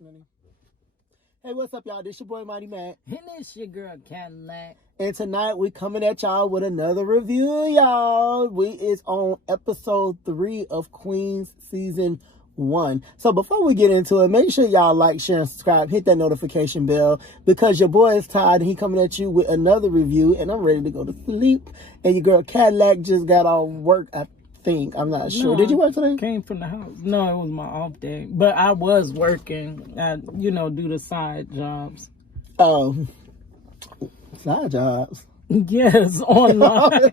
Hey, what's up, y'all? This your boy, Mighty Mac. And it's your girl, Cadillac. And tonight, we coming at y'all with another review, y'all. We is on episode 3 of Queens Season 1. So before we get into it, make sure y'all like, share, and subscribe. Hit that notification bell because your boy is tired and he coming at you with another review. And I'm ready to go to sleep. And your girl, Cadillac, just got off work, I think. I'm not sure. Did you work today? Came from the house. No, it was my off day. But I was working. I, do the side jobs. Oh, side jobs. Yes, online.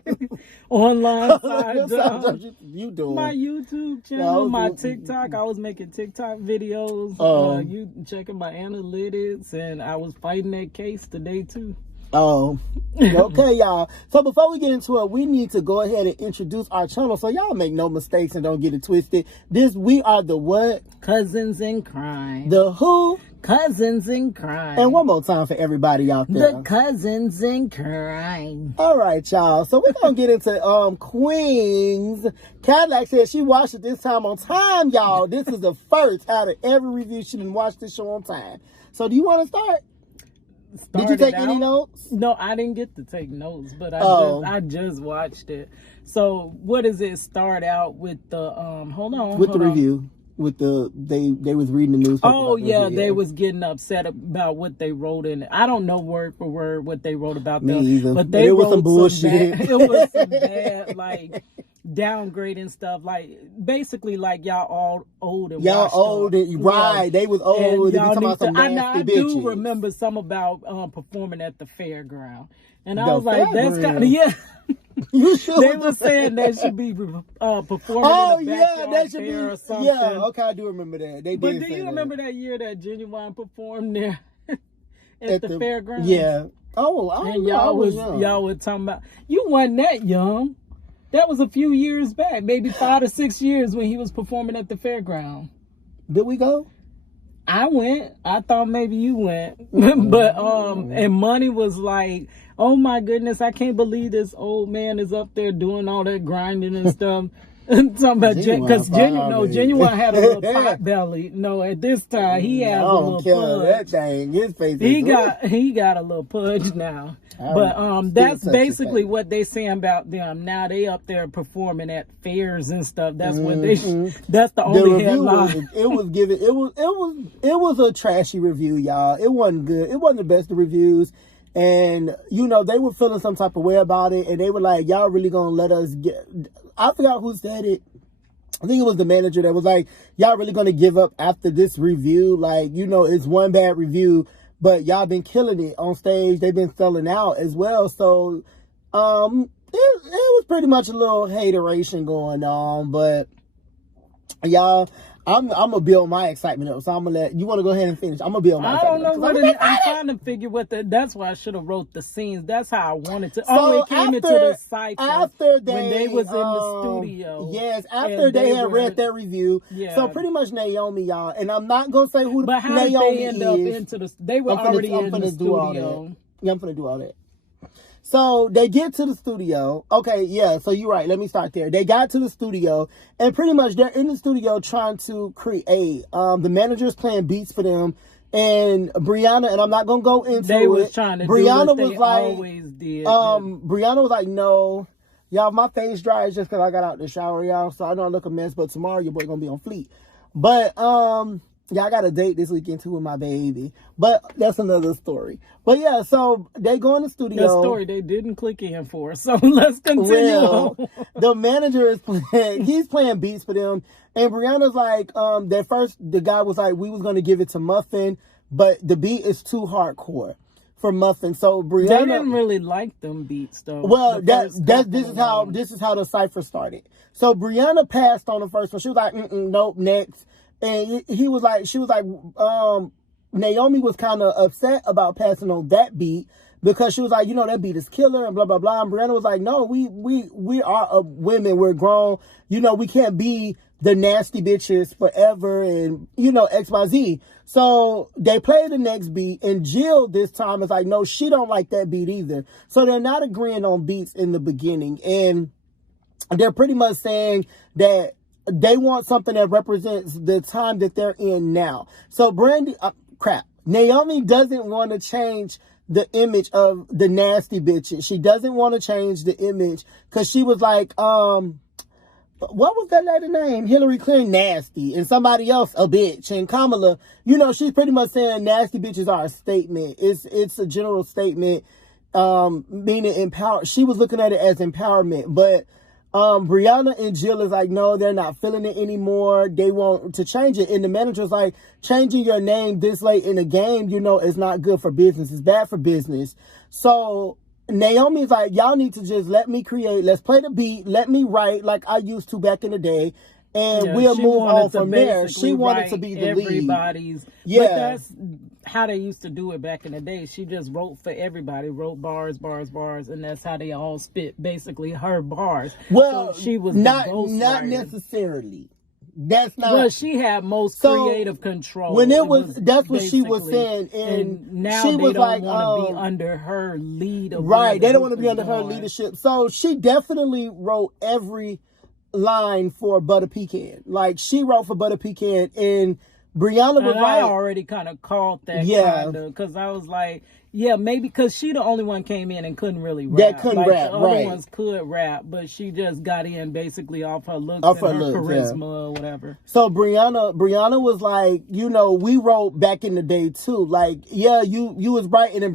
Online side jobs. You doing? My YouTube channel, my TikTok. I was making TikTok videos. You checking my analytics, and I was fighting that case today too. Oh, okay, y'all. So before we get into it, we need to go ahead and introduce our channel so y'all make no mistakes and don't get it twisted. We are the what? Cousins in Crime. The who? Cousins in Crime. And one more time for everybody out there. The Cousins in Crime. All right, y'all. So we're going to get into Queens. Cadillac said she watched it this time on time, y'all. This is the first out of every review she didn't watch this show on time. So do you want to start? Did you take any notes? No, I didn't get to take notes, but I just watched it. So what does it start out with the review? With they was reading the newspaper. Oh yeah, they was getting upset about what they wrote in it. I don't know word for word what they wrote about them. Me either. But they wrote some bullshit. It was some bad like downgrading stuff, like basically like y'all all old and y'all old and, right. Yeah. They was old. And I do remember some about performing at the fairground, and I was like, that's kind of You sure? They were saying they should be performing in the backyard fair or something. Yeah, okay, I do remember that. But do you remember that year that Genuine performed there at the fairground? Yeah. Oh, y'all were talking about, you wasn't that young. That was a few years back, maybe 5 or 6 years when he was performing at the fairground. Did we go? I went. I thought maybe you went. But and Money was like, oh my goodness, I can't believe this old man is up there doing all that grinding and stuff. Talking about because Genuine had a little pot belly. No, at this time he has a little pudge. That thing, his face. He got a little pudge now. But that's basically what they saying about them. Now they up there performing at fairs and stuff. That's what they. That's the only headline. It was a trashy review, y'all. It wasn't good. It wasn't the best of reviews. And, they were feeling some type of way about it. And they were like, y'all really going to let us get... I forgot who said it. I think it was the manager that was like, y'all really going to give up after this review? Like, it's one bad review, but y'all been killing it on stage. They've been selling out as well. So, it was pretty much a little hateration going on. But, y'all... I'm gonna build my excitement up, so I'm gonna let you want to go ahead and finish. I'm gonna build my excitement up. I'm trying to figure that's why I should have wrote the scenes. That's how I wanted to. So came into the cycle when they was in the studio. Yes, after they had read that review. Yeah. So pretty much Naomi, y'all, and I'm not gonna say who but how Naomi did they end up into the? They were already in the studio. Yeah, I'm gonna do all that. So they get to the studio. Okay, yeah, so you're right. Let me start there. They got to the studio, and pretty much they're in the studio trying to create. The manager's playing beats for them, and Brianna, and I'm not going to go into it. They was trying to Brianna do what they always did. Brianna was like, no. Y'all, my face dry is just because I got out the shower, y'all, so I know I look a mess, but tomorrow your boy going to be on fleek. But, yeah, I got a date this weekend too with my baby. But that's another story. But yeah, so they go in the studio. The story they didn't click in for. So let's continue. Well, the manager is he's playing beats for them. And Brianna's like, that first the guy was like, we was gonna give it to Muffin, but the beat is too hardcore for Muffin. So Brianna, they didn't really like them beats though. Well, this is how the cipher started. So Brianna passed on the first one. She was like, nope, next. And she was like, Naomi was kind of upset about passing on that beat because she was like, that beat is killer and blah, blah, blah. And Brianna was like, no, we are women. We're grown. We can't be the nasty bitches forever and, XYZ. So they play the next beat and Jill this time is like, no, she don't like that beat either. So they're not agreeing on beats in the beginning. And they're pretty much saying that they want something that represents the time that they're in now. So Naomi doesn't want to change the image of the nasty bitches. She doesn't want to change the image because she was like, what was that lady name? Hillary Clinton nasty, and somebody else a bitch, and Kamala, she's pretty much saying nasty bitches are a statement. It's a general statement, meaning empower. She was looking at it as empowerment, but Brianna and Jill is like, no, they're not feeling it anymore. They want to change it. And the manager's like, changing your name this late in the game, is not good for business. It's bad for business. So Naomi's like, y'all need to just let me create. Let's play the beat. Let me write like I used to back in the day. And we'll move on from there. She wanted to be the everybody's. Yeah. But that's how they used to do it back in the day. She just wrote for everybody, wrote bars, and that's how they all spit basically her bars. Well, so she was not ghostwriter. necessarily. That's not. Well, she had most creative control. When that's what she was saying, and now she they was don't like, want to be under her lead. Right, they don't want to be under her leadership. So she definitely wrote every line for Butter Pecan. Like, she wrote for Butter Pecan, and Brianna was I already kind of called that, because I was like, yeah, maybe because she the only one came in and couldn't really rap. That couldn't rap, the other ones could rap, but she just got in basically off her looks and her charisma or whatever. So Brianna was like, we wrote back in the day too. Like, yeah, you was writing and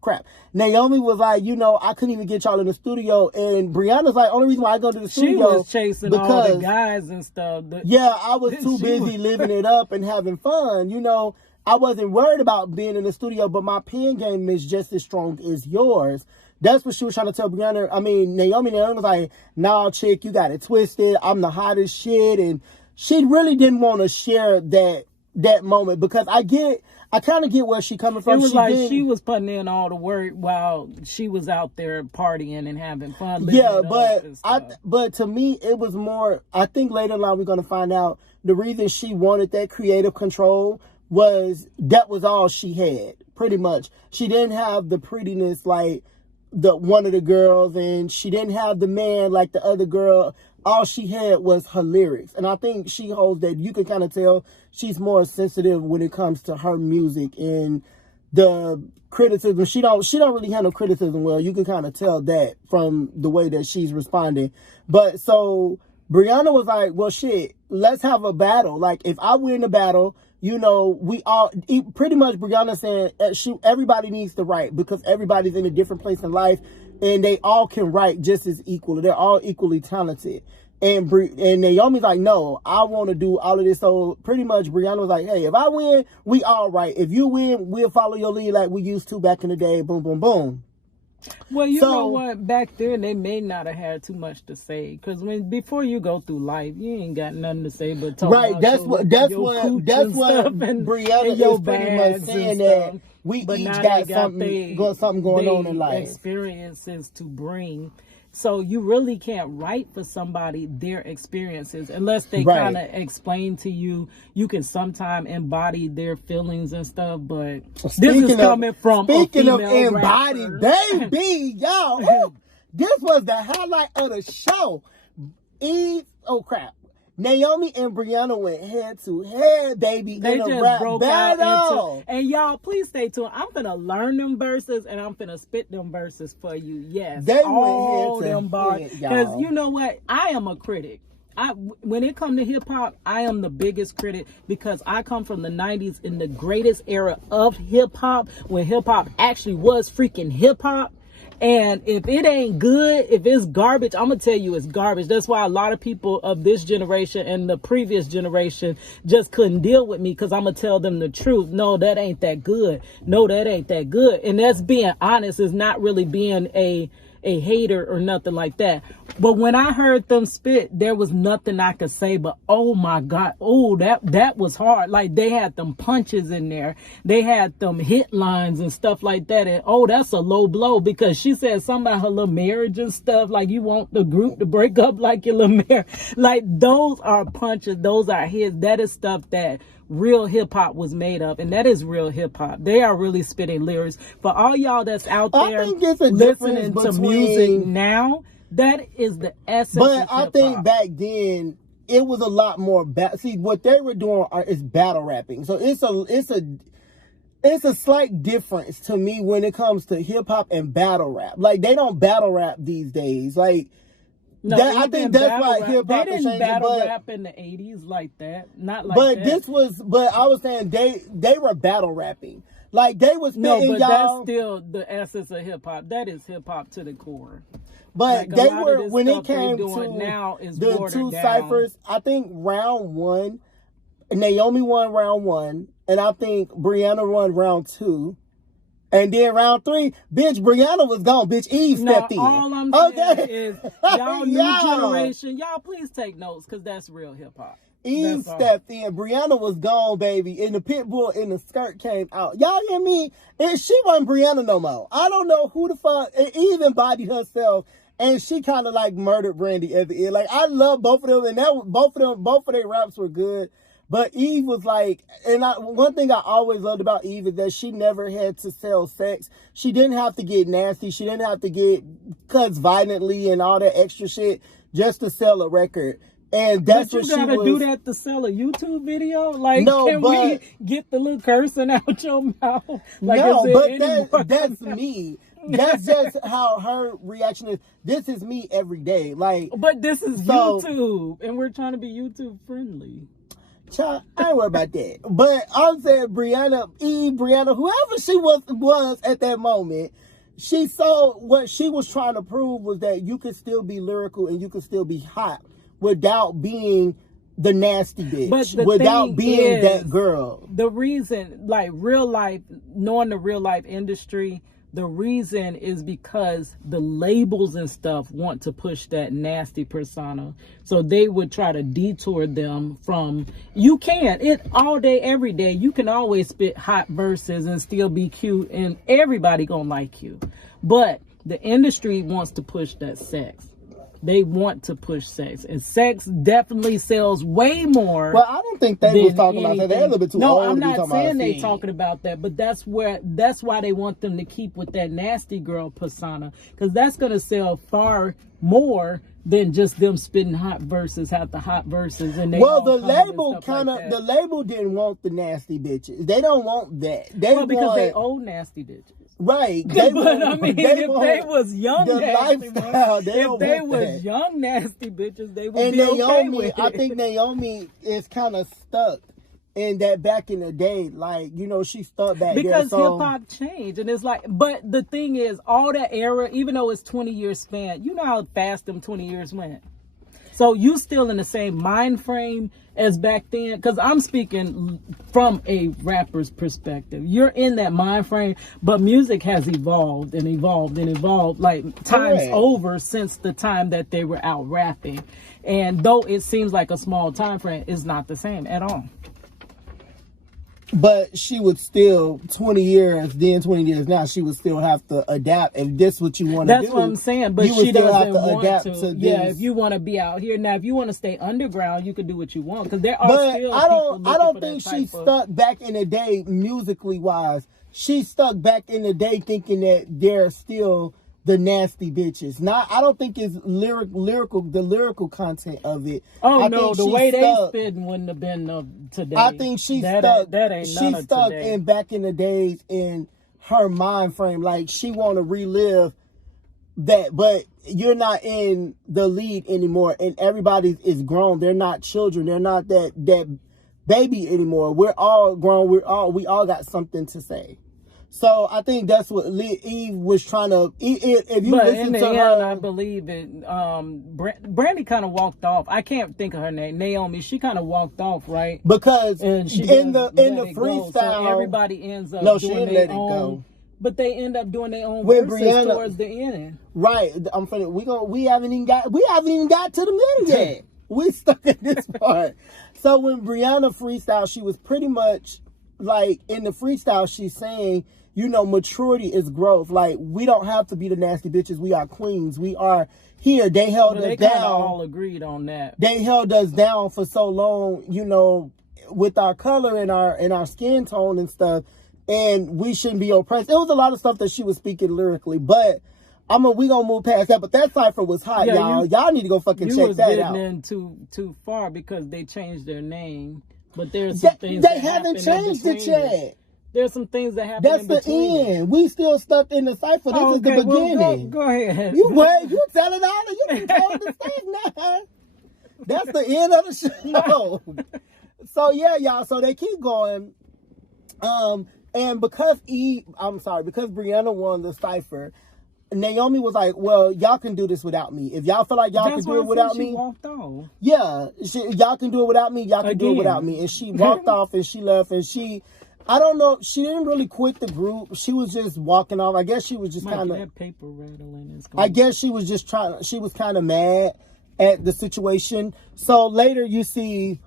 crap. Naomi was like, I couldn't even get y'all in the studio, and Brianna's like, only reason why I go to the studio, she was chasing all the guys and stuff. I was too busy living it up and having fun. I wasn't worried about being in the studio, but my pen game is just as strong as yours. That's what she was trying to tell Brianna. I mean, Naomi was like, nah, chick, you got it twisted. I'm the hottest shit. And she really didn't want to share that moment, because I kind of get where she's coming from. It was she was putting in all the work while she was out there partying and having fun. Yeah, but to me, it was more, I think later on we're going to find out the reason she wanted that creative control was that was all she had, pretty much. She didn't have the prettiness like one of the girls, and she didn't have the man like the other girl. All she had was her lyrics. And I think she holds that. You can kind of tell she's more sensitive when it comes to her music and the criticism. She don't really handle criticism well. You can kind of tell that from the way that she's responding. But so Brianna was like, well, shit, let's have a battle. Like, if I win the battle, we all, pretty much Brianna saying everybody needs to write, because everybody's in a different place in life, and they all can write just as equal. They're all equally talented. And Naomi's like, no, I want to do all of this. So pretty much Brianna was like, hey, if I win, we all write. If you win, we'll follow your lead like we used to back in the day. Boom, boom, boom. Well, you know what? Back then, they may not have had too much to say, because before you go through life, you ain't got nothing to say but talk. Right. About that's what Brianna is pretty much saying, that we each got something going on in life. Experiences to bring. So you really can't write for somebody their experiences unless they kind of explain to you. You can sometimes embody their feelings and stuff, but this is coming from a female embodied, rapper. baby, y'all. This was the highlight of the show. Naomi and Brianna went head to head, baby. They just rap broke battle. out into, and y'all, please stay tuned. I'm finna learn them verses, and I'm finna spit them verses for you. Yes, they all went head them to bars. head, Because you know what? I am a critic. When it comes to hip hop, I am the biggest critic, because I come from the 90s in the greatest era of hip hop, when hip hop actually was freaking hip hop. And if it ain't good, if it's garbage, I'm going to tell you it's garbage. That's why a lot of people of this generation and the previous generation just couldn't deal with me, because I'm going to tell them the truth. No, that ain't that good. No, that ain't that good. And that's being honest. Is not really being a hater or nothing like that. But when I heard them spit, there was nothing I could say but, oh my God, oh, that was hard. Like, they had them punches in there. They had them hit lines and stuff like that. And oh, that's a low blow, because she said something about her little marriage and stuff. Like, you want the group to break up like your little marriage. Like, those are punches. Those are hits. That is stuff that real hip hop was made of, and that is real hip hop. They are really spitting lyrics. For all y'all that's out there listening to music now, that is the essence. But I think back then it was a lot more. See, what they were doing is battle rapping. So it's a slight difference to me when it comes to hip hop and battle rap. Like, they don't battle rap these days. Like, no, I think that's why hip hop is changing. They didn't battle rap in the 80s like that. Not like but that. But I was saying they were battle rapping. Like, they was spitting, no, but y'all. That's still the essence of hip hop. That is hip hop to the core. But Like, they were, when it came to now, is the two down. ciphers, I think round one, Naomi won round one, and I think Brianna won round two. And then round three, bitch, Brianna was gone. Bitch, Eve stepped in. All I'm saying is, y'all new generation, y'all please take notes, because that's real hip hop. Eve stepped in. Brianna was gone, baby. And the pit bull in the skirt came out. Y'all hear me? And she wasn't Brianna no more. I don't know who the fuck. Eve embodied herself. And she kind of like murdered Brandy at the end. Like, I love both of them. And both of their raps were good. But Eve was like, and one thing I always loved about Eve is that she never had to sell sex. She didn't have to get nasty. She didn't have to get cuts violently and all that extra shit just to sell a record. And that's what she was. But you gotta do that to sell a YouTube video? Like, no, can we get the little cursing out your mouth? Like, no, but that's me. That's just how her reaction is. This is me every day. Like, but this is YouTube, and we're trying to be YouTube friendly. Child, I ain't worried about that. But I'm saying Brianna, whoever she was at that moment, she saw what she was trying to prove was that you could still be lyrical and you could still be hot without being the nasty bitch, without being that girl. The reason, like, real life, knowing the real life industry, the reason is because the labels and stuff want to push that nasty persona. So they would try to detour them from, you can't, it all day, every day. You can always spit hot verses and still be cute and everybody gonna like you. But the industry wants to push that sex. They want to push sex, and sex definitely sells way more. Well, I don't think they was talking about that. They're a little bit too old. No, I'm not saying they scene. Talking about that, but that's why they want them to keep with that nasty girl persona, because that's gonna sell far more than just them spitting hot verses, the hot verses. And the label didn't want the nasty bitches. They don't want that. Because they old nasty bitches. Right. But I mean, if they was young nasty ones, if they was young nasty bitches, they would be okay with it. I think Naomi is kind of stuck in that back in the day. Like, you know, she stuck back there. Because hip-hop changed. And it's like, but the thing is, all that era, even though it's 20 years span, you know how fast them 20 years went. So you still in the same mind frame as back then, because I'm speaking from a rapper's perspective. You're in that mind frame, but music has evolved and evolved and evolved like times over since the time that they were out rapping. And though it seems like a small time frame, it's not the same at all. But she would still, 20 years now, she would still have to adapt. If this is what you want to do. That's what I'm saying. But she doesn't want to. Yeah, if you want to be out here. Now, if you want to stay underground, you can do what you want. Because there are still people I don't think she stuck back in the day, musically wise. She stuck back in the day thinking that they're still the nasty bitches. I don't think it's the lyrical content of it. Oh, no, the way they spitting wouldn't have been today. I think she stuck in back in the days in her mind frame. Like, she want to relive that, but you're not in the lead anymore, and everybody is grown. They're not children. They're not that baby anymore. We're all grown. We all got something to say. So I think that's what Eve was trying to. If you listen to her, I believe it. Brandy kind of walked off. I can't think of her name. Naomi. She kind of walked off, right? Because in the freestyle, so everybody ends up. No, she didn't let it go. But they end up doing their own verses towards the end. Right. We haven't even got to the middle yet. We stuck at this part. So when Brianna freestyle, she was pretty much like in the freestyle. She's saying, you know, maturity is growth. Like, we don't have to be the nasty bitches. We are queens. We are here. They held us down. They all agreed on that. They held us down for so long, you know, with our color and our skin tone and stuff. And we shouldn't be oppressed. It was a lot of stuff that she was speaking lyrically, but we gonna move past that, but that cipher was hot, y'all. Y'all need to go fucking check that out. You was getting in too far because they changed their name, but there's some things they haven't changed it yet. There's some things that happen. That's the end. We still stuck in the cipher. This is the beginning. Go ahead. You telling all of you done told the stuff now. That's the end of the show. So yeah, y'all. So they keep going. And because Brianna won the cipher, Naomi was like, well, y'all can do this without me. If y'all feel like y'all can do it without me. She walked off. Yeah. Y'all can do it without me. Y'all can do it without me. And she walked off and she left and I don't know. She didn't really quit the group. She was just walking off. I guess she was just kind of. That paper rattling is I guess she was just trying. She was kind of mad at the situation. So later you see.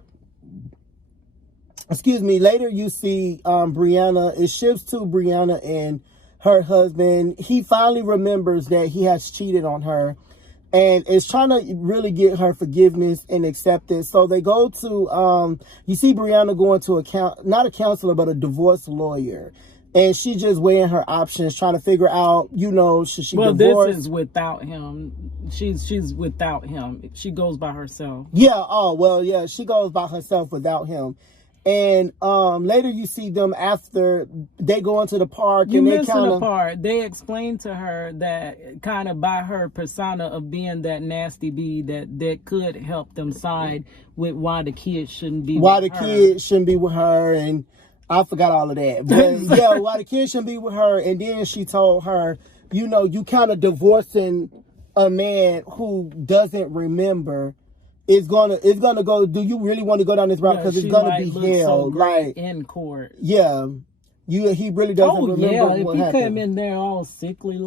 Later you see Brianna. It shifts to Brianna and her husband. He finally remembers that he has cheated on her, and is trying to really get her forgiveness and acceptance. So they go to, you see Brianna going to not a counselor, but a divorce lawyer. And she just weighing her options, trying to figure out, should she divorce? Well, this is without him. She's without him. She goes by herself. Yeah, she goes by herself without him. And later you see them after they go into the park. You missing a part. They explain to her that kind of by her persona of being that nasty bee that could help them side with why the kids shouldn't be with her. Kids shouldn't be with her. And I forgot all of that. But yeah, why the kids shouldn't be with her. And then she told her, you kind of divorcing a man who doesn't remember. It's gonna go. Do you really want to go down this route? Because it's gonna be held in court. Yeah, he really doesn't remember what happened. If he came in there all sickly,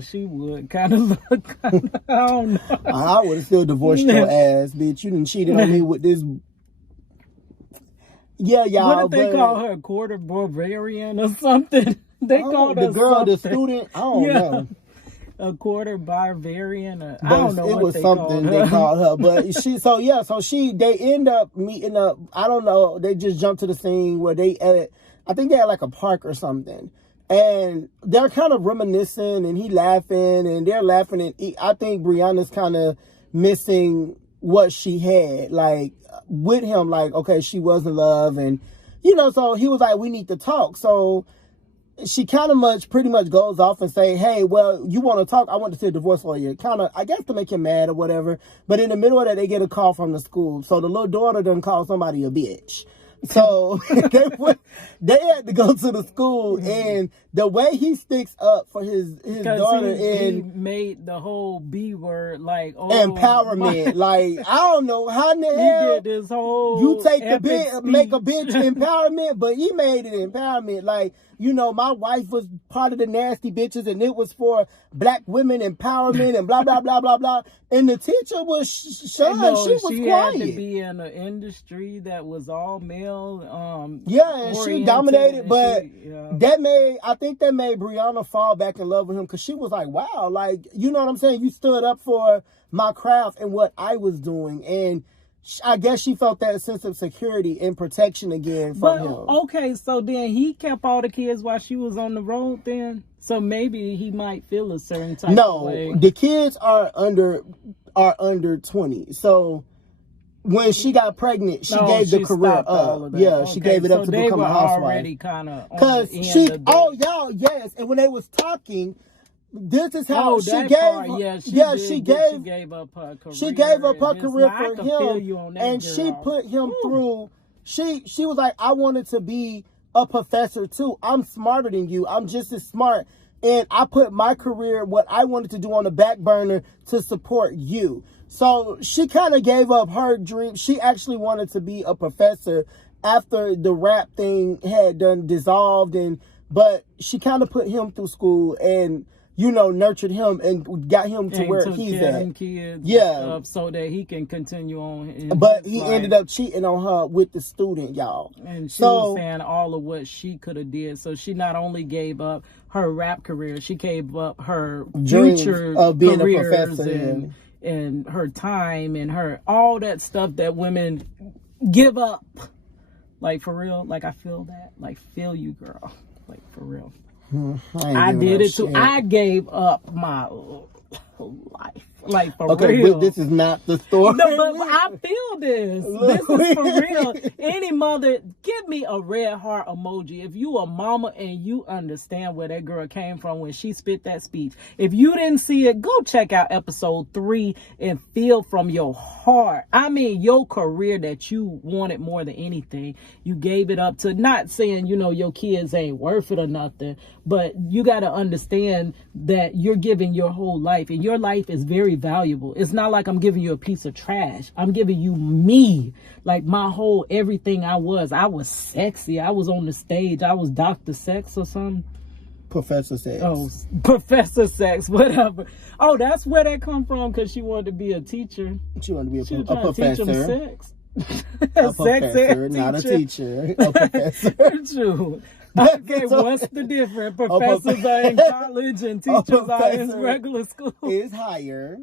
she would kind of look. I don't know. I would have still divorced your ass, bitch. You done cheated on me with this. Yeah, y'all. What did they call her? Quarter Bavarian or something? They called her the girl, something. the student. I don't know. A quarter Bavarian. I don't know. It was something they called her, but they end up meeting up. I don't know. They just jumped to the scene where I think they had like a park or something, and they're kind of reminiscing, and he laughing, and they're laughing, and I think Brianna's kind of missing what she had with him. Okay, she was in love, and so he was like, we need to talk. So she pretty much goes off and say, hey, well, you want to talk? I want to see a divorce lawyer. Kind of, I guess, to make him mad or whatever. But in the middle of that, they get a call from the school. So the little daughter done call somebody a bitch. So they had to go to the school, and the way he sticks up for his daughter, he made the whole B word empowerment. I don't know how in the hell he did this whole you take make a bitch empowerment, but he made it empowerment. My wife was part of the nasty bitches, and it was for black women empowerment and blah blah blah blah blah. And the teacher was shy. She was quiet. Had to be in an industry that was all male. And she dominated, but I think that made Brianna fall back in love with him, because she was like, wow, you know what I'm saying? You stood up for my craft and what I was doing, and I guess she felt that sense of security and protection again from him. Okay, so then he kept all the kids while she was on the road then? So maybe he might feel a certain type of way. No, the kids are under 20. So when she got pregnant, she gave the career up. Yeah, she gave it up to become a housewife. Already kind of because yes. And when they was talking, this is how she gave. She gave up her career. She gave up her career for him, and she put him through. She was like, I wanted to be a professor too. I'm smarter than you. I'm just as smart, and I put my career, what I wanted to do, on the back burner to support you. So she kind of gave up her dream. She actually wanted to be a professor after the rap thing had done dissolved, but she kind of put him through school and nurtured him and got him to where he's at. Kids so that he can continue on. But he ended up cheating on her with the student, y'all. And she was saying all of what she could have did. So she not only gave up her rap career, she gave up her future of being a professor and her time and her all that stuff that women give up. For real, I feel that. Feel you, girl. For real. I did it too. I gave up my life. Like, for real. But this is not the story. No, but I feel this. This is for real. Any mother, give me a red heart emoji. If you a mama and you understand where that girl came from when she spit that speech. If you didn't see it, go check out episode 3 and feel from your heart. I mean, your career that you wanted more than anything. You gave it up to, not saying, you know, your kids ain't worth it or nothing, but you got to understand that you're giving your whole life, and your life is very valuable. It's not like I'm giving you a piece of trash. I'm giving you me, like my whole everything. I was sexy. I was on the stage. I was Dr. Sex or something. Professor Sex. Oh, Professor Sex, whatever. Oh, that's where that come from, because she wanted to be a teacher. She wanted to be She was a trying to teach professor. them sex. A professor, not a teacher. A professor. True. Okay, what's the difference? Professors are in college and teachers are in regular school. Is higher.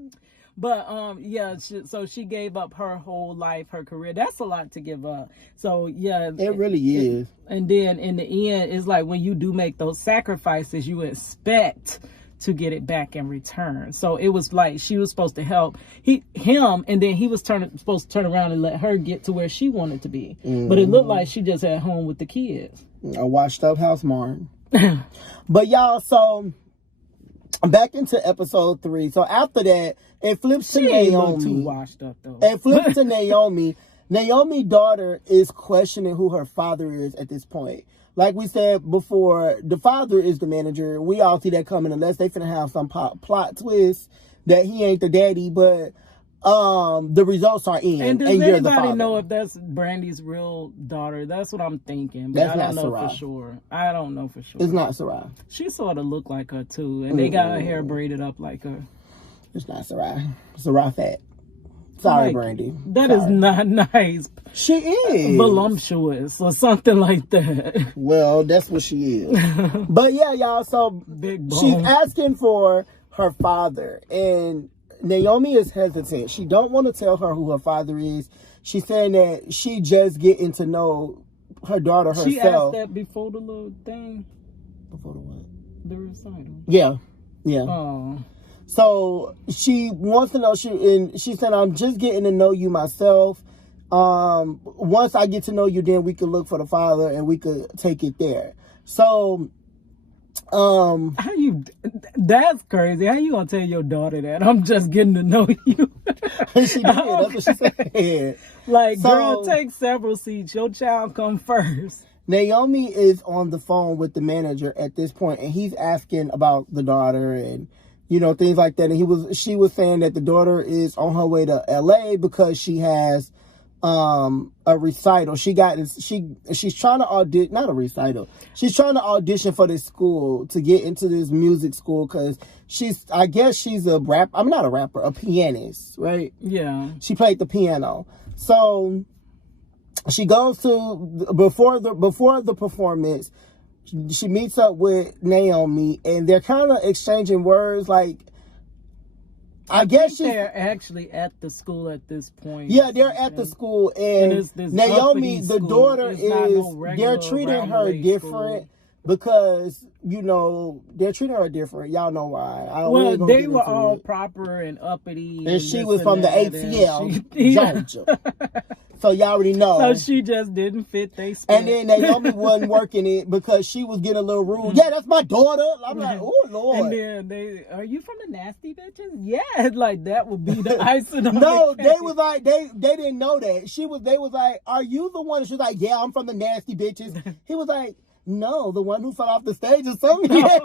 But yeah, so she gave up her whole life, her career. That's a lot to give up. So yeah, it really is. And then in the end, it's like when you do make those sacrifices, you expect to get it back in return. So it was like she was supposed to help him, and then he was supposed to turn around and let her get to where she wanted to be. Mm-hmm. But it looked like she just at home with the kids. A washed up house Martin. But y'all, so back into episode 3. So after that, it flips to Naomi. Too washed up though. It flips to Naomi. Naomi's daughter is questioning who her father is at this point. Like we said before, the father is the manager. We all see that coming unless they finna have some plot twist that he ain't the daddy. But the results are in. And does anybody know if that's Brandy's real daughter? That's what I'm thinking. But I don't know for sure. I don't know for sure. It's not Sarai. She sort of looked like her too. And they got her hair braided up like her. It's not Sarai. Sarai fat. Sorry, like, Brandy. That is not nice. She is. Voluptuous or something like that. Well, that's what she is. But yeah, y'all, so Big bone. She's asking for her father. And Naomi is hesitant. She don't want to tell her who her father is. She's saying that she just getting to know her daughter herself. She asked that before the little thing? Before the what? The recital. Yeah. Yeah. Oh. So she wants to know, she said, I'm just getting to know you myself. Once I get to know you, then we could look for the father and we could take it there. So, that's crazy. How you gonna tell your daughter that? I'm just getting to know you. She did. That's what she said. Like, girl, take several seats. Your child come first. Naomi is on the phone with the manager at this point, and he's asking about the daughter and, you know, things like that. And she was saying that the daughter is on her way to LA because she has a recital. She's trying to audition, not a recital. She's trying to audition for this school to get into this music school because I guess she's a I'm not a rapper, a pianist, right? Yeah. She played the piano. So she goes to before the performance. She meets up with Naomi, and they're kind of exchanging words. Like, I guess they're actually at the school at this point. Yeah, they're at the school, and Naomi, the daughter, they're treating her different because, you know, they're treating her different. Y'all know why. Well, they were all proper and uppity, and she was from the ATL, Georgia. So y'all already know. So she just didn't fit they split. And then Naomi wasn't working it because she was getting a little rude. Yeah, that's my daughter. I'm like, oh Lord. And then are you from the nasty bitches? Yeah, like that would be the icing on No, the they was like, they didn't know that. They was like, are you the one? She was like, yeah, I'm from the nasty bitches. He was like, no, the one who fell off the stage or something. No.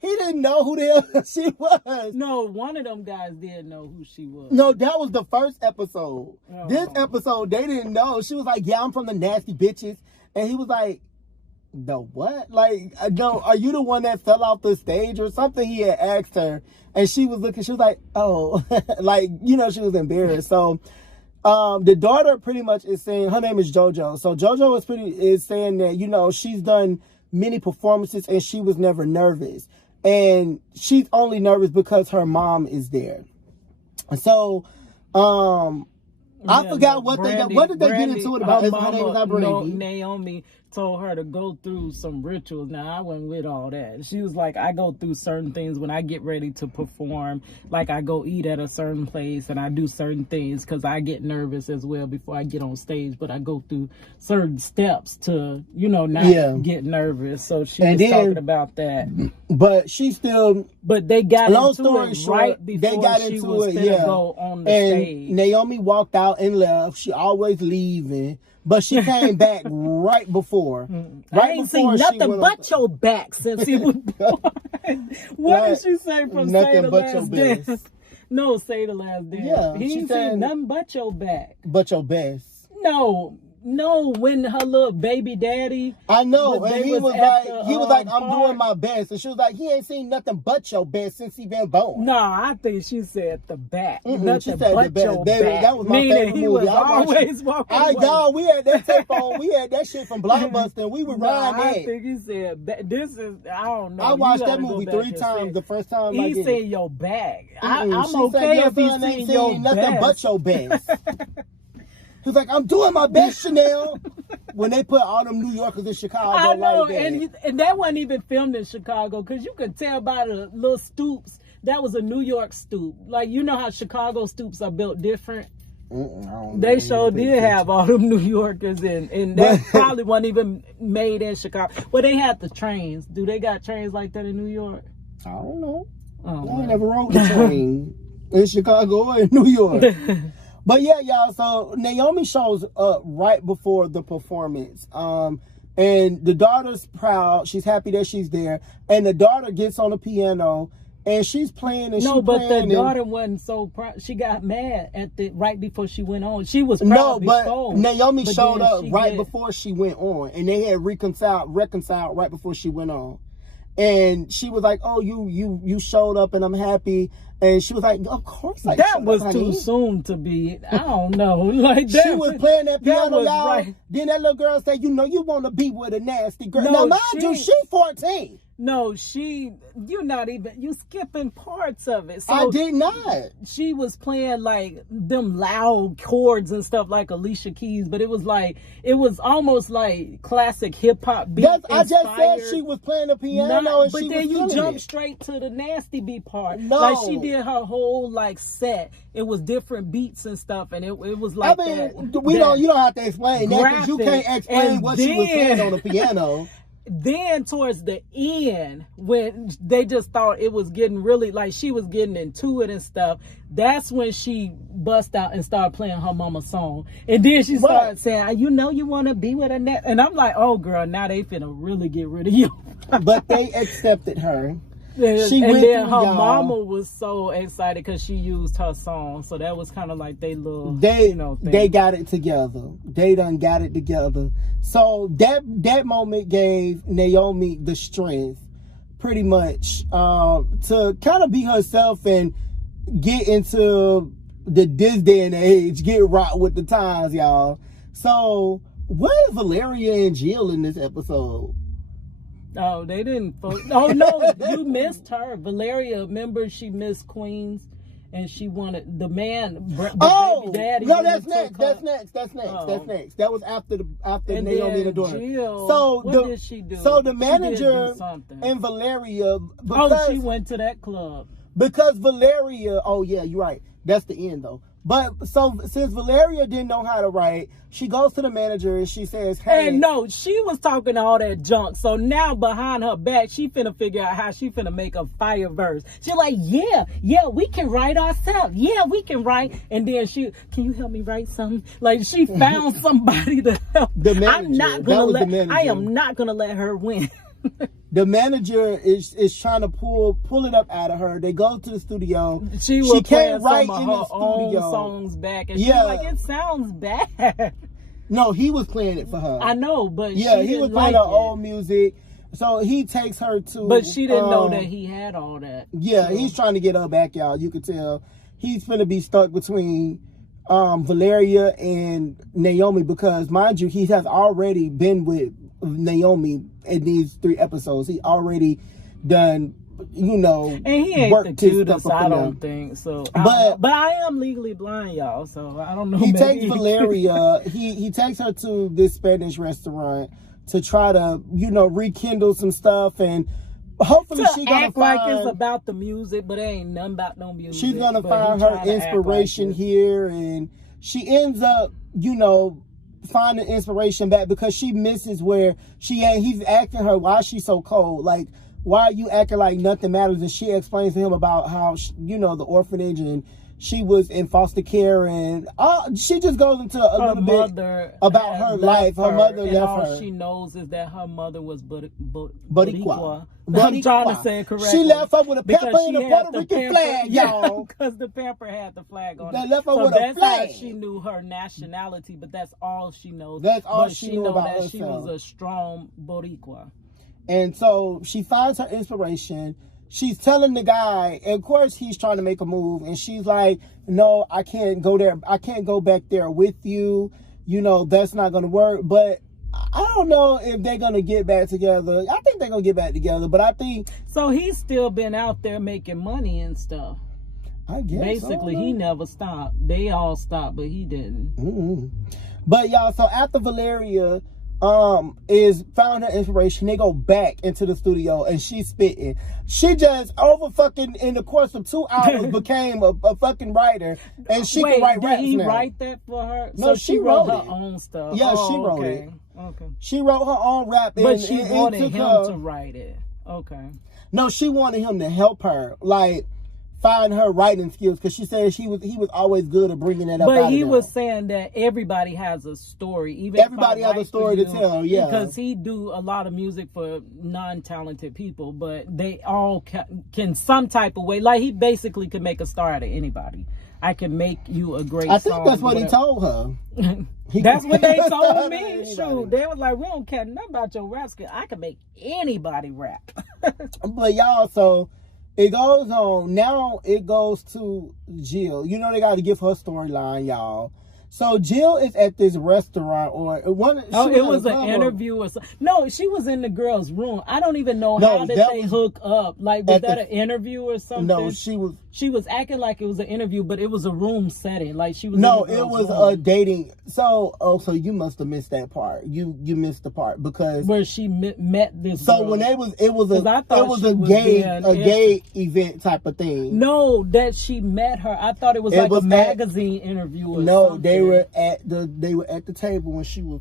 He didn't know who the hell she was. No, one of them guys did know who she was. No, that was the first episode. Oh. This episode, they didn't know. She was like, yeah, I'm from the nasty bitches. And he was like, the what? Like, no, are you the one that fell off the stage or something? He had asked her. And she was looking, she was like, oh. Like, you know, she was embarrassed. So the daughter pretty much is saying, her name is JoJo. So JoJo is saying that, you know, she's done many performances and she was never nervous. And she's only nervous because her mom is there. So, I forgot what did they get into it about? Her mama, Naomi told her to go through some rituals. Now, I went with all that. She was like, I go through certain things when I get ready to perform. Like, I go eat at a certain place and I do certain things because I get nervous as well before I get on stage. But I go through certain steps to, not get nervous. So she was talking about that. But she still... But they got long into story it short, right before they got she into was it, finna go on the and stage. Naomi walked out and left. She always leaving. But she came back right before. I ain't seen nothing but your back since he was born. What did she say from Say the Last Dance? No, Say the Last Dance. Yeah, he ain't seen nothing but your back. But your best. No, when her little baby daddy. I know, and he was like, I'm doing my best. And she was like, he ain't seen nothing but your best since he been born. No, I think she said the back. Nothing she said but your back. That was my favorite movie. Was always walking away. Y'all, we had that tape on. We had that shit from Blockbuster, and we would ride that. I think he said, this is, I don't know. I watched that movie 3 times the first time I did. He said your back. I'm okay if he seen your nothing but your best. He was like, I'm doing my best, Chanel. When they put all them New Yorkers in Chicago, I know, like that. And that wasn't even filmed in Chicago, because you could tell by the little stoops, that was a New York stoop. Like, you know how Chicago stoops are built different? They sure did have all them New Yorkers in, and that probably wasn't even made in Chicago. Well, they had the trains. Do they got trains like that in New York? I don't know. I never rode the train in Chicago or in New York. But yeah, y'all, so Naomi shows up right before the performance. And the daughter's proud. She's happy that she's there. And the daughter gets on the piano and she's playing and the daughter wasn't so proud. She got mad right before she went on. She was proud before. Naomi showed up right before she went on, and they had reconciled right before she went on. And she was like, "Oh, you showed up, and I'm happy." And she was like, "Of course, that was too soon to be. I don't know, like that." She was playing that piano, y'all. Right. Then that little girl said, "You want to be with a nasty girl." Now, mind you, she's 14. No, you skipping parts of it. So I did not. She was playing like them loud chords and stuff like Alicia Keys, but it was almost like classic hip hop beat. I just said she was playing the piano, but then you jumped straight to the nasty beat part. No. Like she did her whole set. It was different beats and stuff, and it was like you don't have to explain that, because you can't explain what she was playing on the piano. Then towards the end, when they just thought it was getting really, like she was getting into it and stuff, that's when she bust out and started playing her mama's song. And then she started saying, you want to be with a net. And I'm like, oh girl, now they finna really get rid of you. But they accepted her. Her mama was so excited because she used her song, so that was kind of like they thing. They got it together. They done got it together. So that moment gave Naomi the strength, pretty much, to kind of be herself and get into this day and age, get right with the times, y'all. So where is Valeria and Jill in this episode? Oh, they didn't. Oh no, you missed her. Valeria, remember she missed Queens, and she wanted the man. Baby daddy. No, that's next. That's next. That was after Naomi and the daughter. Jill, so what did she do? So the manager and Valeria. She went to that club because Valeria. Oh yeah, you're right. That's the end though. But so since Valeria didn't know how to write, she goes to the manager and she says, "Hey." And no, she was talking all that junk. So now behind her back, she finna figure out how she finna make a fire verse. She's like, yeah, we can write ourselves. Yeah, we can write. And then can you help me write something? Like she found somebody to help. The manager. I am not gonna let her win. The manager is trying to pull it up out of her. They go to the studio. She can't write some of her own songs back, and she's like, it sounds bad. No, he was playing it for her. I know, but he was playing her old music. So he takes her to. But she didn't know that he had all that. Yeah, he's trying to get her back, y'all. You could tell he's gonna be stuck between Valeria and Naomi, because mind you, he has already been with Naomi in these 3 episodes. He already done, and he ain't the cutest, I don't think so. But I am legally blind, y'all, so I don't know. He takes Valeria. he takes her to this Spanish restaurant to try to, you know, rekindle some stuff, and hopefully to she's gonna act find, like it's about the music, but it ain't nothing about no music. she's gonna but find he her trying to act inspiration like it. here, and she ends up, you know, finding inspiration back because she misses where he's asking her why she's so cold, like, why are you acting like nothing matters? And she explains to him about how you know, the orphanage, and she was in foster care, and she just goes into a little bit about her life. Her mother left all her. She knows is that her mother was Boricua. I'm trying to say it correctly. She left her with a Because pepper and she a had Puerto the Rican pamper, flag, y'all. Because the pamper had the flag on They it. left her So with a that's flag. how she knew her nationality, but that's all she knows. That's all but she knew about that she herself. was a strong Boricua. And so she finds her inspiration. She's telling the guy, and of course he's trying to make a move, and she's like, no, I can't go there. I can't go back there with you. You know, that's not going to work. But I don't know if they're going to get back together. I think they're going to get back together, but I think... So he's still been out there making money and stuff. I guess Basically, so. he never stopped. They all stopped, but he didn't. Mm-hmm. But y'all, so after Valeria is found her inspiration, they go back into the studio, and she's spitting. She just over fucking in the course of 2 hours became a fucking writer, and she can write raps now. Did he write that for her? No, so she wrote her it. own stuff. Yeah, oh, she wrote okay. it. Okay. She wrote her own rap, But she wanted took him to write it. Okay. No, she wanted him to help her, like, find her writing skills, because she said he was always good at bringing that up. But out he of was them. saying that everybody has a story. Even Everybody has a story to tell, yeah. Because he do a lot of music for non-talented people, but they all can some type of way. Like, he basically could make a star out of anybody. I can make you a great I think song, that's what he told her. That's what they told me. Shoot, they was like, we don't care nothing about your rap skill. I can make anybody rap. But y'all, so it goes on. Now it goes to Jill. You know, they got to give her storyline, y'all. So Jill is at this restaurant, or one. Oh, it was an interview or something. No, she was in the girl's room. I don't even know how did they hook up. Like, was that an interview or something? No, she was acting like it was an interview, but it was a room setting. Like, she was. No, it was a dating. So you must have missed that part. You missed the part because where she met this. So girl. when it was a gay event type of thing. No, that she met her. I thought it was like a magazine interview. Or something. They were at the table when she was.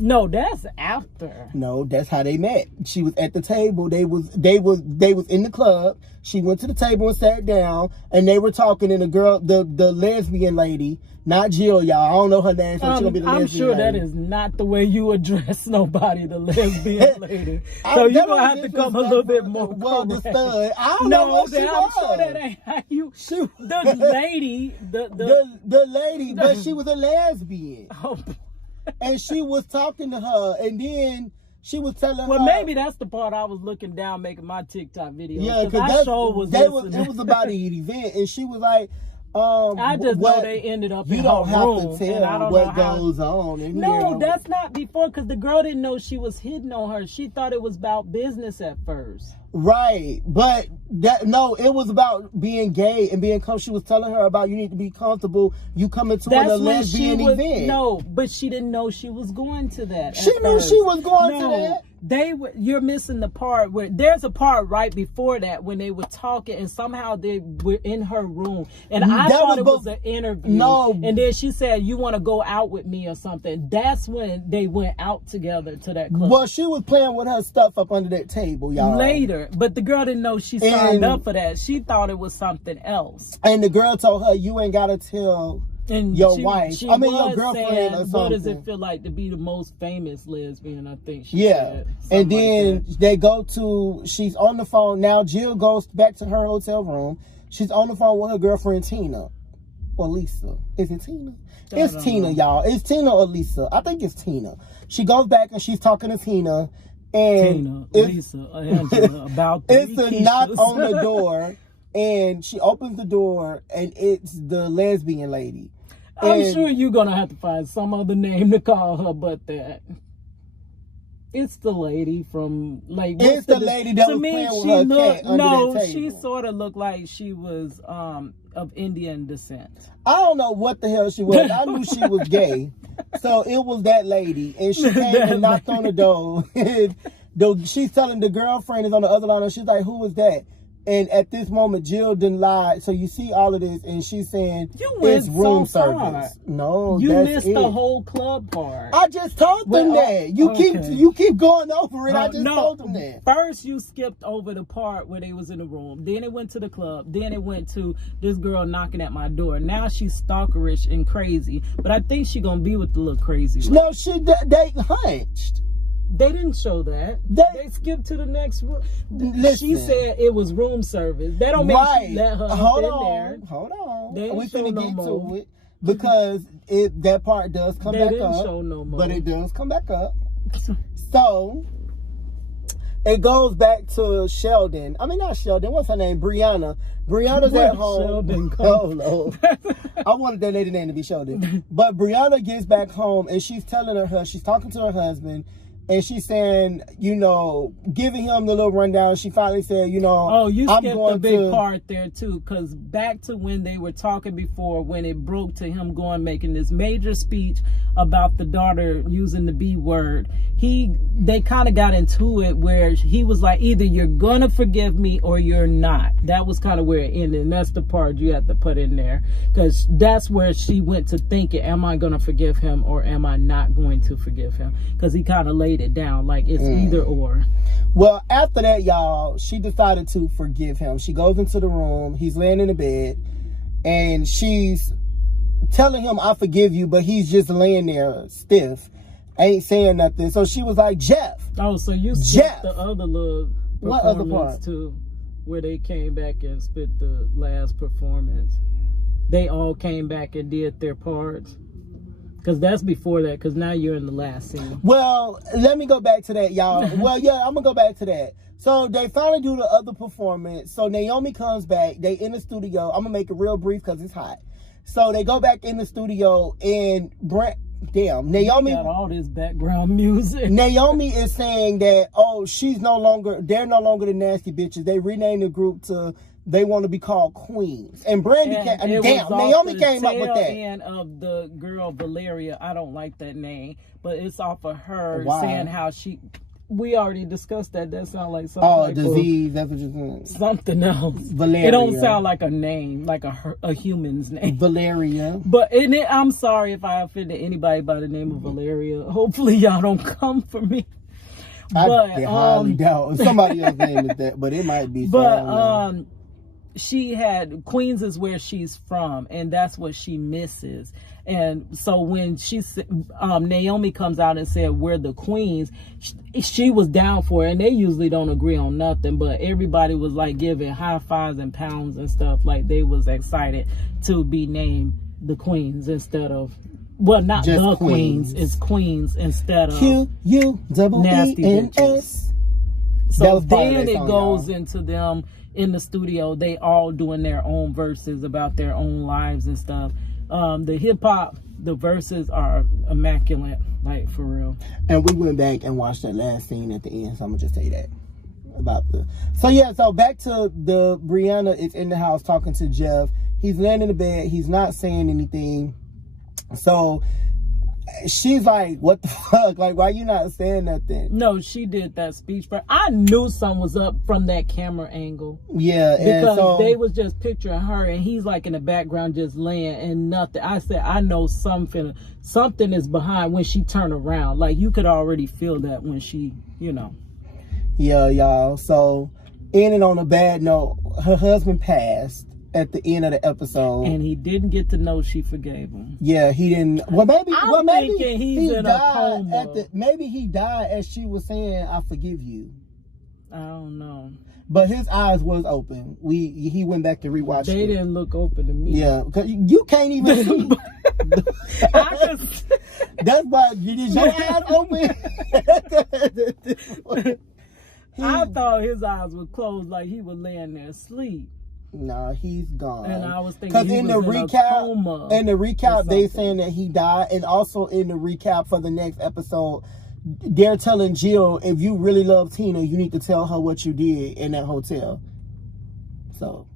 No, that's after. No, that's how they met. She was at the table. They was in the club. She went to the table and sat down, and they were talking. And the girl, the lesbian lady, not Jill, y'all. I don't know her name. So she gonna be the lesbian sure lady. that is not the way you address nobody, the lesbian lady. So you're gonna have to come a little bit more. Well, the stud. I don't know what she was. I'm sure that ain't how you. The lady, the lady, but she was a lesbian. Oh. And she was talking to her, and then she was telling her. Well, maybe that's the part I was looking down making my TikTok video. Yeah, because it was about an event, and she was like, I just know they ended up in her room. You don't have to tell what goes on in here. No, that's not before, because the girl didn't know she was hitting on her. She thought it was about business at first. Right, but it was about being gay and being comfortable. She was telling her about you need to be comfortable. You coming to a lesbian event. No, but she didn't know she was going to that. She knew she was going to that. You're missing the part where there's a part right before that when they were talking, and somehow they were in her room, and I thought it was an interview. No, and then she said, "You want to go out with me or something?" That's when they went out together to that club. Well, she was playing with her stuff up under that table, y'all. Later, but the girl didn't know she signed up for that. She thought it was something else. And the girl told her, "You ain't gotta tell." And your wife, your girlfriend, or something. What does it feel like to be the most famous lesbian? I think she said. And then they go to, she's on the phone. Now Jill goes back to her hotel room. She's on the phone with her girlfriend Tina. Or Lisa. Is it Tina? It's Tina, y'all. It's Tina or Lisa. I think it's Tina. She goes back and she's talking to Tina. And Lisa, Angela, about it's a knock on the door. And she opens the door, and it's the lesbian lady. I'm sure you're going to have to find some other name to call her but that. It's the lady from, like... It's the lady that was playing with her cat under that table. She sort of looked like she was of Indian descent. I don't know what the hell she was. I knew she was gay. So it was that lady, and she came and knocked on the door. She's telling the girlfriend is on the other line, and she's like, "Who was that?" And at this moment, Jill didn't lie. So you see all of this, and she's saying it's room service. No, you that's missed it. The whole club part. I just told them that. You keep going over it. I just told them that. First, you skipped over the part where they was in the room. Then it went to the club. Then it went to this girl knocking at my door. Now she's stalkerish and crazy. But I think she gonna be with the little crazy one. No, they hunched. They didn't show that. They skipped to the next room. She said it was room service. That don't mean she let her hold up on, in there. Hold on. We finna get to it because that part does come back up. They didn't show no more. But it does come back up. So it goes back to Sheldon. I mean, not Sheldon. What's her name? Brianna. Brianna's at home. Sheldon oh, Lord. I wanted that lady name to be Sheldon. But Brianna gets back home and she's telling she's talking to her husband. And she's saying, giving him the little rundown. She finally said, oh, you skipped a big part there too, because back to when they were talking before, when it broke to him making this major speech about the daughter using the B word. They kind of got into it where he was like, either you're gonna forgive me or you're not. That was kind of where it ended, and that's the part you have to put in there, because that's where she went to thinking, am I gonna forgive him or am I not going to forgive him? Because he kind of laid it down like it's either or. Well, after that, y'all, she decided to forgive him. She goes into the room. He's laying in the bed, and she's telling him, I forgive you, but he's just laying there stiff, ain't saying nothing. So she was like, Jeff. Oh, so you skipped the other little performance too, where they came back and spit the last performance. They all came back and did their parts. Because that's before that, because now you're in the last scene. Well, let me go back to that, y'all. Well, yeah, I'm going to go back to that. So they finally do the other performance. So Naomi comes back. They in the studio. I'm going to make it real brief because it's hot. So they go back in the studio and Naomi got all this background music. Naomi is saying that, they're no longer the nasty bitches. They renamed the group to, they want to be called Queens. And Brandy Naomi came up with that. And of the girl Valeria, I don't like that name, but it's off of her saying how we already discussed that. That sounds like something. Oh, disease. That's what you're saying. Something else. Valeria. It don't sound like a name, like a human's name. Valeria. But I'm sorry if I offended anybody by the name of Valeria. Hopefully y'all don't come for me. I highly doubt somebody else's name is that, but it might be. But she had Queens is where she's from, and that's what she misses. And so when Naomi comes out and said we're the Queens, she was down for it. And they usually don't agree on nothing, but everybody was like giving high fives and pounds and stuff, like they was excited to be named the Queens instead of, well, not just the Queens. It's Queens instead of nasty bitches. So then it goes into them in the studio, they all doing their own verses about their own lives and stuff. The hip hop, the verses are immaculate, like for real. And we went back and watched that last scene at the end, so I'm gonna just say that about so back to the Brianna is in the house talking to Jeff. He's laying in the bed, he's not saying anything. So she's like, what the fuck? Like, why you not saying nothing? No, she did that speech. I knew something was up from that camera angle. Yeah. Because they was just picturing her and he's like in the background just laying and nothing. I said, I know something is behind when she turned around. Like, you could already feel that when she, Yeah, y'all. So, ending on a bad note, her husband passed at the end of the episode, and he didn't get to know she forgave him. Yeah, he didn't. Well, maybe he's in a coma. Maybe he died as she was saying, "I forgive you." I don't know. But his eyes was open. He went back to rewatch. They didn't look open to me. Yeah, because you can't even see. That's why did your eyes open? I thought his eyes were closed, like he was laying there asleep. Nah, he's gone. And I was thinking in the recap, they saying that he died, and also in the recap for the next episode, they're telling Jill, if you really love Tina, you need to tell her what you did in that hotel. So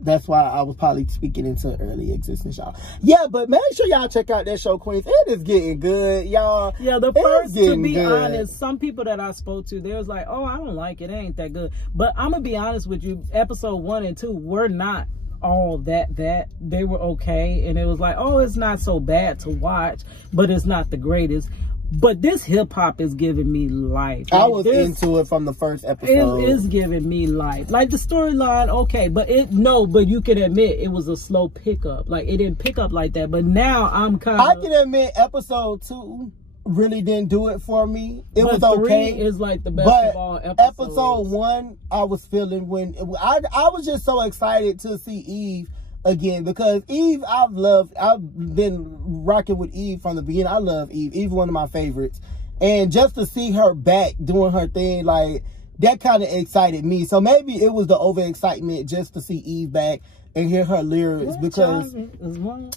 That's why I was probably speaking into early existence, y'all. Yeah, but make sure y'all check out that show, Queens. It is getting good, y'all. Yeah, the first, to be honest, some people that I spoke to, they was like, oh, I don't like it. It ain't that good. But I'm going to be honest with you. Episode 1 and 2 were not all that. They were okay. And it was like, oh, it's not so bad to watch, but it's not the greatest. But this hip hop is giving me life. I was into it from the first episode. It is giving me life. Like the storyline, okay, but you can admit it was a slow pickup. Like it didn't pick up like that. But now I'm kind of. I can admit episode 2 really didn't do it for me. It was okay. 3 is like the best of all episodes. Episode 1, I was feeling when I was just so excited to see Eve again, because Eve, I've been rocking with Eve from the beginning. I love Eve. Eve, one of my favorites. And just to see her back doing her thing, like, that kind of excited me. So maybe it was the overexcitement just to see Eve back and hear her lyrics, because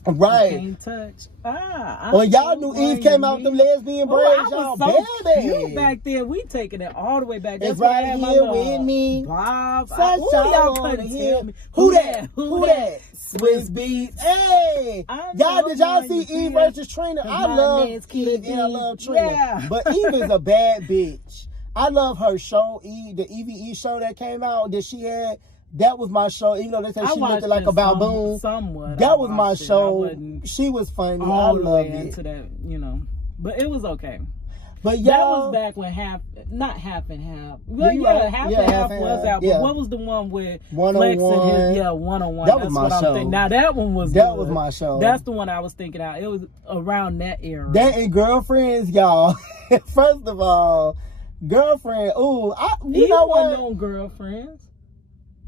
right. Can't touch. Well, y'all knew Eve came out with them lesbian braids, y'all. Cute back then. We taking it all the way back. That's right here with me. Bob. Y'all couldn't hear me. Who that? Swiss Beats. Hey, y'all, did y'all see Eve versus Trina? I love Eve and I love Trina. Yeah. But Eve is a bad bitch. I love her show, Eve, the EVE show that came out that she had. That was my show. Even though they said she looked like a baboon. Somewhat. That was my show. She was funny. I loved it. Into that, but it was okay. But that was back when not half and half. Well, half and half was out. But what was the one with 101? 101. That was my show. Now that one was that was my show. That's the one I was thinking out. It was around that era. That and Girlfriends, y'all. First of all, Girlfriend. Ooh, you know what? On Girlfriends.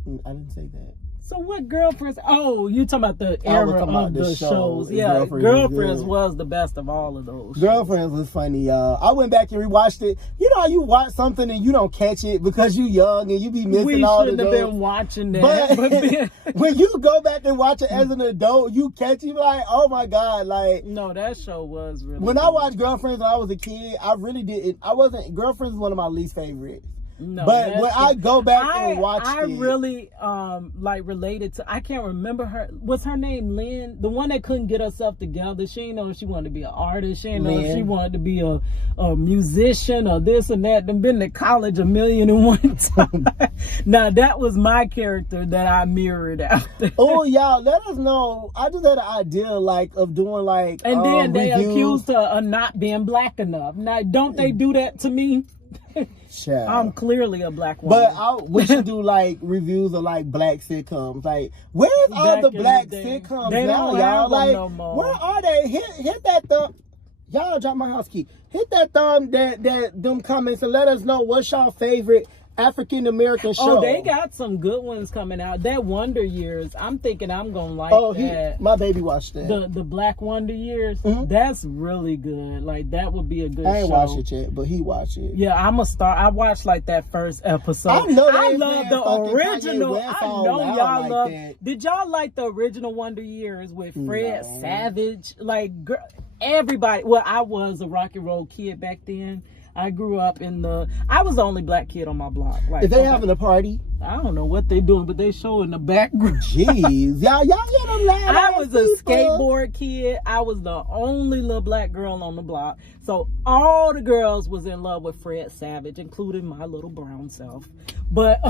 I didn't say that. So what Girlfriends? Oh, you talking about the era of the shows? Yeah, Girlfriends was the best of all of those. Girlfriends was funny, y'all. I went back and rewatched it. You know how you watch something and you don't catch it because you young and you be missing all the jokes. We shouldn't have been watching that. But when you go back and watch it as an adult, you catch it like, oh my God, like. No, that show was really. When I watched Girlfriends when I was a kid, I really didn't. Girlfriends was one of my least favorites. No, but when I go back and watch it, I really related to. I can't remember her. What's her name? Lynn, the one that couldn't get herself together. She didn't know if she wanted to be an artist. She didn't know if she wanted to be a musician or this and that. They've been to college 1,000,001 times. Now that was my character that I mirrored out there. Oh y'all, let us know. I just had an idea of doing and then they accused her of not being black enough. Now don't they do that to me? Child. I'm clearly a black woman. But we should do reviews of black sitcoms. Where's all the black sitcoms now, y'all? No more. Where are they? Hit that thumb. Y'all drop my house key. Hit that thumb, them comments, and let us know what's y'all favorite African American show. Oh, they got some good ones coming out. That Wonder Years, I'm thinking I'm gonna like that. My baby watched that. The Black Wonder Years, that's really good. That would be a good show. I ain't watched it yet, but he watched it. Yeah, I'm gonna start. I watched that first episode. I love the original. I know y'all love. Did y'all like the original Wonder Years with Fred Savage? Everybody. Well, I was a rock and roll kid back then. I grew up I was the only black kid on my block. If they having a party, I don't know what they doing, but they show in the background. Jeez, y'all get them loud. I was a skateboard kid. I was the only little black girl on the block. So all the girls was in love with Fred Savage, including my little brown self. But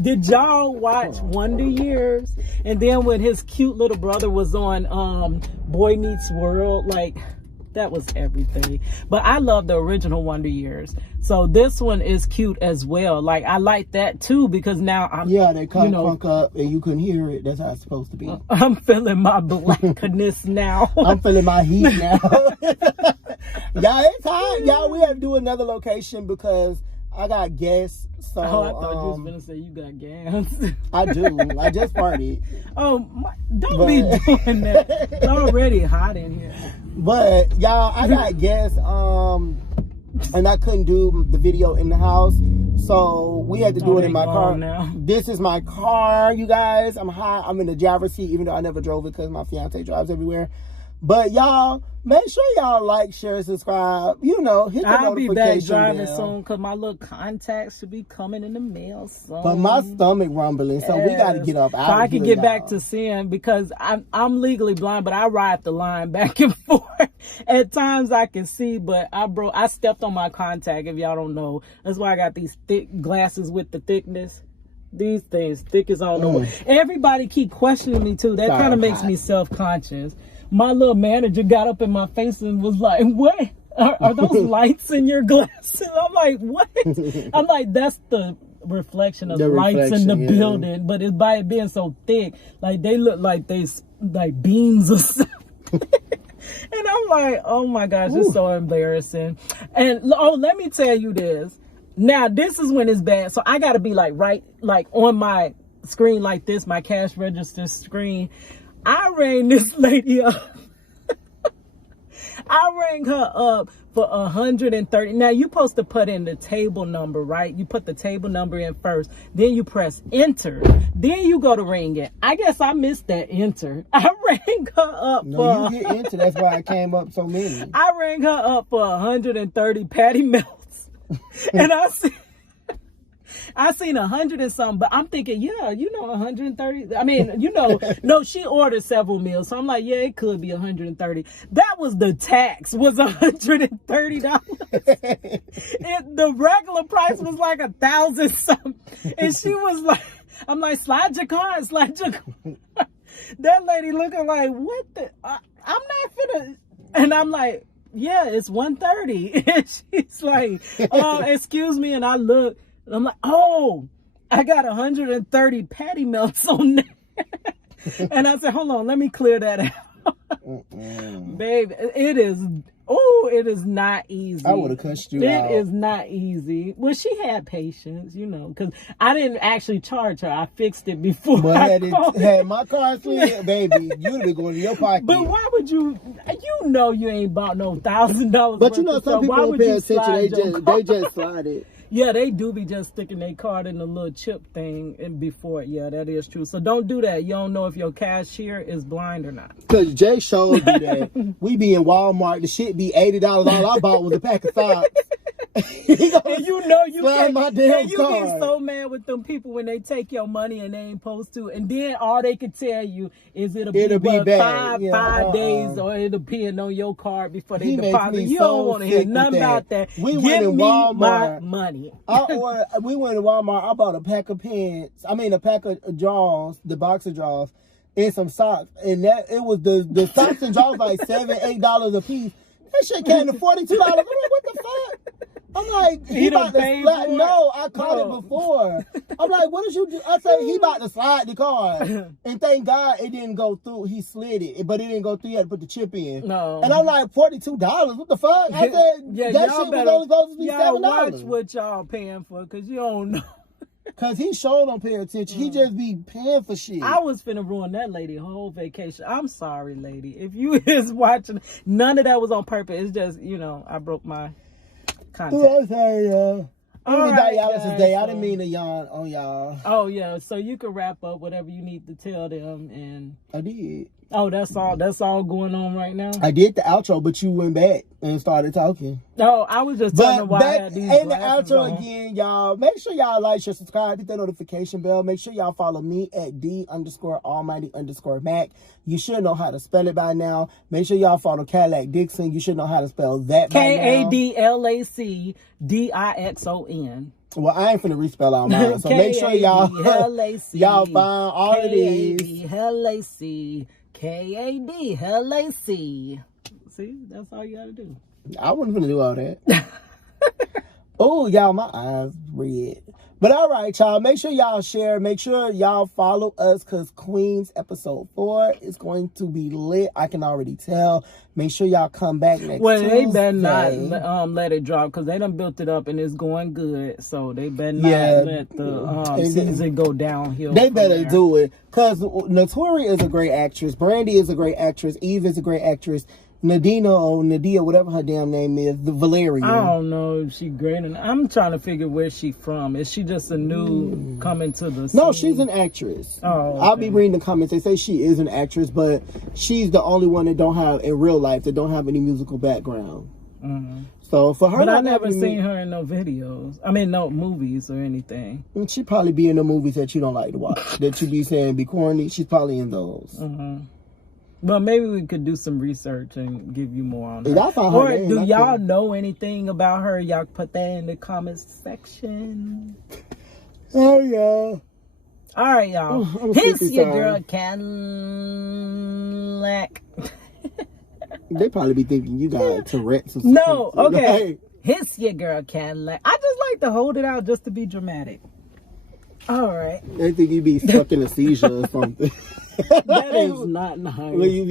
did y'all watch Wonder Years? And then when his cute little brother was on Boy Meets World, that was everything. But I love the original Wonder Years. So this one is cute as well. I like that too, because now I'm they crunk up and you couldn't hear it. That's how it's supposed to be. I'm feeling my blackness now. I'm feeling my heat now. Y'all, it's hot. Y'all, we have to do another location because I got guests. So I thought you was gonna say you got gas. I do. I just partied. Don't be doing that. It's already hot in here. But y'all, I got guests, and I couldn't do the video in the house, so we had to do it in my car. Now. This is my car, you guys. I'm hot. I'm in the driver's seat, even though I never drove it because my fiance drives everywhere. But y'all, make sure y'all like, share, subscribe. You know, hit the I'll be back notification driving bell. soon because my little contacts should be coming in the mail soon. But my stomach rumbling, so we got to get up out so of I can here, get back y'all. to seeing, because I'm legally blind, but I ride the line back and forth. At times I can see, but I stepped on my contact, if y'all don't know. That's why I got these thick glasses with the thickness. These things thick as I don't know. Everybody keep questioning me too. That kind of makes me self-conscious. My little manager got up in my face and was like, what? Are those lights in your glasses? I'm like, what? I'm like, that's the reflection of the lights in the building. But it's by it being so thick, like they look like they like beams or something. And I'm like, oh my gosh, it's so embarrassing. And let me tell you this. Now, this is when it's bad. So I got to be like on my screen like this, my cash register screen. I rang this lady up. I rang her up for $130. Now, you're supposed to put in the table number, right? You put the table number in first. Then you press enter. Then you go to ring it. I guess I missed that enter. I rang her up No, you get enter. That's why I came up so many. I rang her up for 130 patty melts. And I seen 100 and something, but I'm thinking, yeah, 130. I mean, no, she ordered several meals. So I'm like, yeah, it could be 130. That was the tax, was $130. The regular price was like 1,000 something. And she was like, I'm like, slide your card. That lady looking like, what the, I'm not finna, and I'm like, yeah, it's 130. And she's like, excuse me. And I look, and I'm like, oh, I got 130 patty melts on there. And I said, hold on, let me clear that out. Babe, it is not easy. I would have cussed you out. It is not easy. Well, she had patience, because I didn't actually charge her. I fixed it before. But had my car slid, baby, you'd have been going to your pocket. But why would you? You ain't bought no $1,000. But some people don't pay attention. They just slide it. Yeah, they do be just sticking their card in the little chip thing and before it. Yeah, that is true. So don't do that. You don't know if your cashier is blind or not. Because Jay showed me that. We be in Walmart. The shit be $80. All I bought was a pack of socks. And you slide my damn you card. get so mad with them people when they take your money and they ain't supposed to. And then all they can tell you is it'll be bad. five days, or it'll be on your card before they deposit. You don't want to hear nothing about that. We went in Walmart. My money. We went to Walmart. I bought a pack of pens. I mean, a pack of drawers, the box of drawers, and some socks. And it was the socks and drawers like $7, $8 a piece. That shit came to $42. I'm like, what the fuck? I'm like, he about to slide. No, I caught it before. I'm like, what did you do? I said, he about to slide the card. And thank God it didn't go through. He slid it, but it didn't go through. He had to put the chip in. No. And I'm like, $42? What the fuck? I said, that shit was only supposed to be $7. Watch what y'all paying for, because you don't know. Because he sure don't pay attention. He just be paying for shit. I was finna ruin that lady whole vacation. I'm sorry, lady. If you is watching, none of that was on purpose. It's just, I broke my contact. I'm sorry, y'all. Right, dialysis day. I didn't mean to yawn on y'all. Oh, yeah. So you can wrap up whatever you need to tell them. And I did. Oh, that's all going on right now? I did the outro, but you went back and started talking. Oh, I was just telling them why I had these in the glasses outro on. Again, y'all, make sure y'all like, share, subscribe, hit that notification bell. Make sure y'all follow me at D_Almighty_Mac. You should know how to spell it by now. Make sure y'all follow Cadillac Dixon. You should know how to spell that by now. KADLACDIXON. Well, I ain't finna respell all mine. So make sure y'all find all of these. KADLAC. See, that's all you gotta do. I wasn't finna do all that. Oh, y'all, my eyes red. But all right, y'all, make sure y'all share. Make sure y'all follow us, because Queens episode 4 is going to be lit. I can already tell. Make sure y'all come back next Tuesday. They better not let it drop, because they done built it up and it's going good. So they better not let the season go downhill. They better do it, because Notori is a great actress. Brandy is a great actress. Eve is a great actress. Nadina or Nadia, whatever her damn name is, the Valerian. I don't know if she great. I'm trying to figure where she from. Is she just a new coming to the scene? No, she's an actress. Oh, okay. I'll be reading the comments. They say she is an actress, but she's the only one that don't have, in real life, that don't have any musical background. Mm-hmm. So for her, but I never seen her in no videos. I mean, no movies or anything. She probably be in the movies that you don't like to watch. That you be saying be corny. She's probably in those. Mm-hmm. Well, maybe we could do some research and give you more on her. Or do y'all know anything about her? Y'all put that in the comments section. Oh, yeah. All right, y'all. It's your girl, Cadillac. They probably be thinking you got Tourette's or something. No, okay. It's your girl, Cadillac. I just like to hold it out just to be dramatic. All right. They think you be stuck in a seizure or something. That is not nice.